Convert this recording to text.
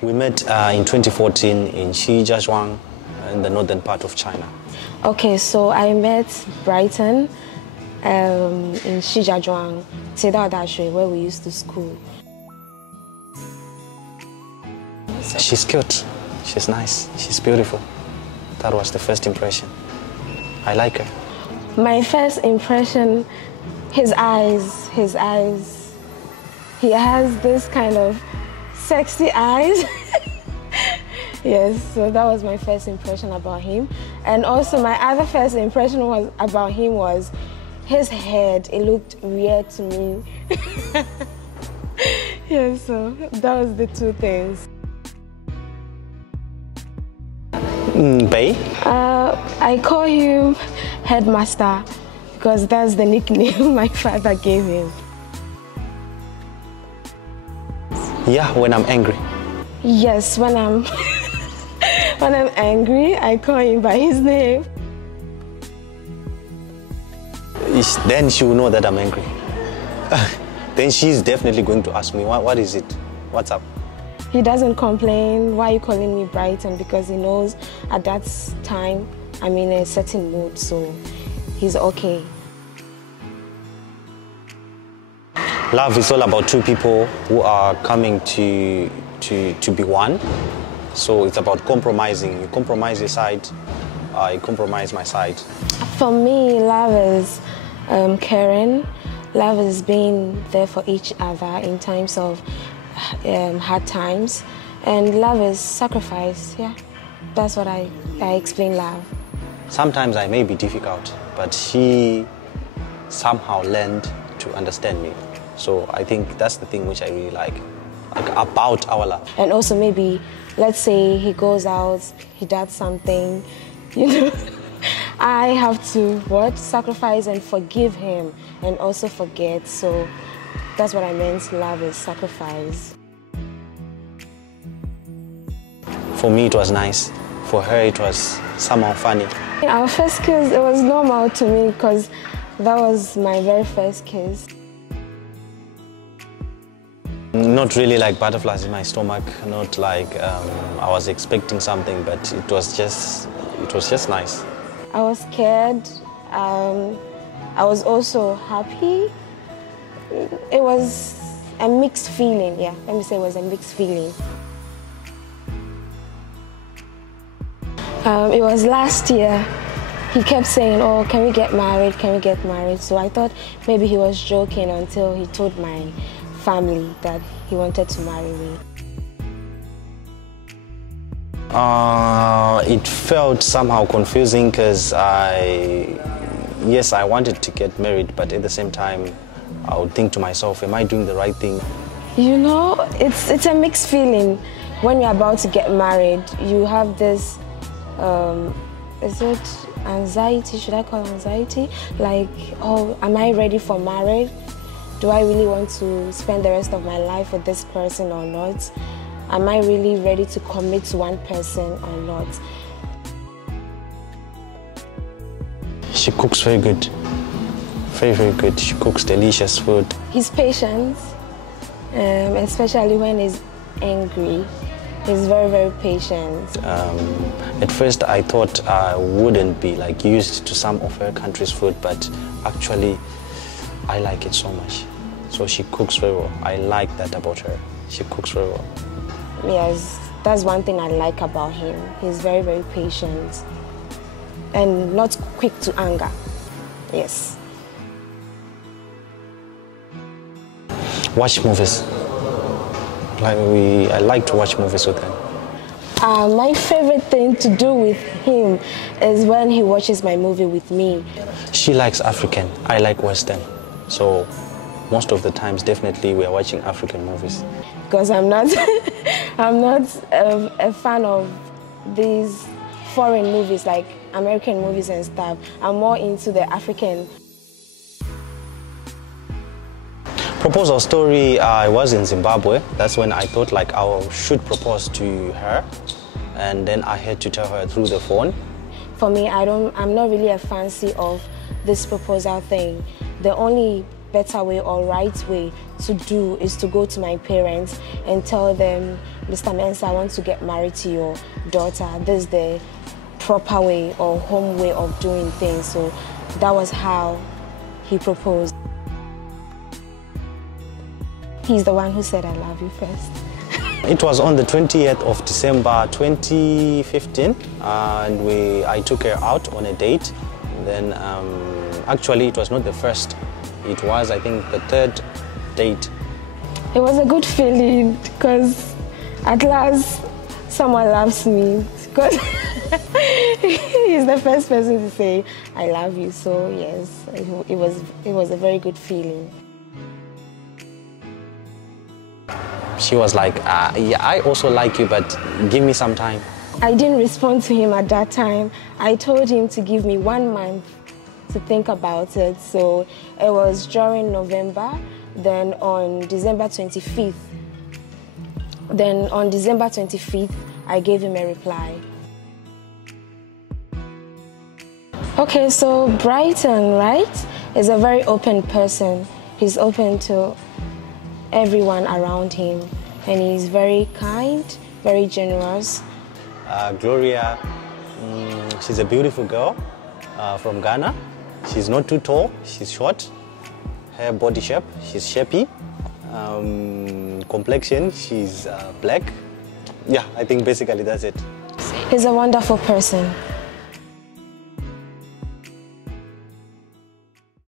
We met in 2014 in Hangzhou, in the northern part of China. Okay, so I met Brighton in Hangzhou, where we used to school. She's cute, she's nice, she's beautiful. That was the first impression. I like her. My first impression, his eyes. He has this kind of sexy eyes. Yes, so that was my first impression about him. And also my other first impression about him was his head. It looked weird to me. Yeah, so that was the two things. Bay? I call him Headmaster because that's the nickname my father gave him. Yeah, when I'm angry. Yes, when I'm when I'm angry, I call him by his name. Then she will know that I'm angry. Then she's definitely going to ask me, what is it? What's up? He doesn't complain, why are you calling me Brighton? Because he knows at that time I'm in a certain mood, so he's okay. Love is all about two people who are coming to be one. So it's about compromising. You compromise your side, I compromise my side. For me, love is caring. Love is being there for each other in times of hard times. And love is sacrifice, yeah. That's what I explain love. Sometimes I may be difficult, but she somehow learned to understand me. So I think that's the thing which I really like about our love. And also maybe, let's say he goes out, he does something, you know, I have to sacrifice and forgive him and also forget. So that's what I meant, love is sacrifice. For me it was nice. For her it was somehow funny. Our first kiss, it was normal to me because that was my very first kiss. Not really like butterflies in my stomach, not like I was expecting something, but it was just nice. I was scared. I was also happy. It was a mixed feeling, yeah. Let me say it was a mixed feeling. It was last year. He kept saying, oh, can we get married? Can we get married? So I thought maybe he was joking until he told my family that he wanted to marry me. It felt somehow confusing because I wanted to get married, but at the same time I would think to myself, am I doing the right thing? You know, it's a mixed feeling. When you're about to get married, you have this, is it anxiety? Should I call it anxiety? Like, oh, am I ready for marriage? Do I really want to spend the rest of my life with this person or not? Am I really ready to commit to one person or not? She cooks very good. Very, very good. She cooks delicious food. He's patient, especially when he's angry. He's very, very patient. At first I thought I wouldn't be like used to some of her country's food, but actually I like it so much. So she cooks very well. I like that about her. She cooks very well. Yes, that's one thing I like about him. He's very, very patient and not quick to anger. Yes. Watch movies. I like to watch movies with him. My favorite thing to do with him is when he watches my movie with me. She likes African. I like Western. So most of the times, definitely, we are watching African movies. Because I'm not, a fan of these foreign movies like American movies and stuff. I'm more into the African. Proposal story, I was in Zimbabwe. That's when I thought like I should propose to her, and then I had to tell her through the phone. For me, I'm not really a fancy of this proposal thing. The only better way or right way to do is to go to my parents and tell them, Mr. Mensah, I want to get married to your daughter. This is the proper way or home way of doing things. So that was how he proposed. He's the one who said I love you first. It was on the 20th of December 2015, and I took her out on a date. Then actually it was not the first, it was I think the third date. It was a good feeling because at last someone loves me, because he's the first person to say I love you. So yes, it was a very good feeling. She was like, yeah, I also like you, but give me some time. I didn't respond to him at that time. I told him to give me 1 month to think about it. So it was during November, then on December 25th. Then on December 25th, I gave him a reply. Okay, so Brighton, right, is a very open person. He's open to everyone around him, and he's very kind, very generous. Gloria, she's a beautiful girl from Ghana. She's not too tall, she's short. Her body shape, she's shapy. Complexion, she's black. Yeah, I think basically that's it. He's a wonderful person.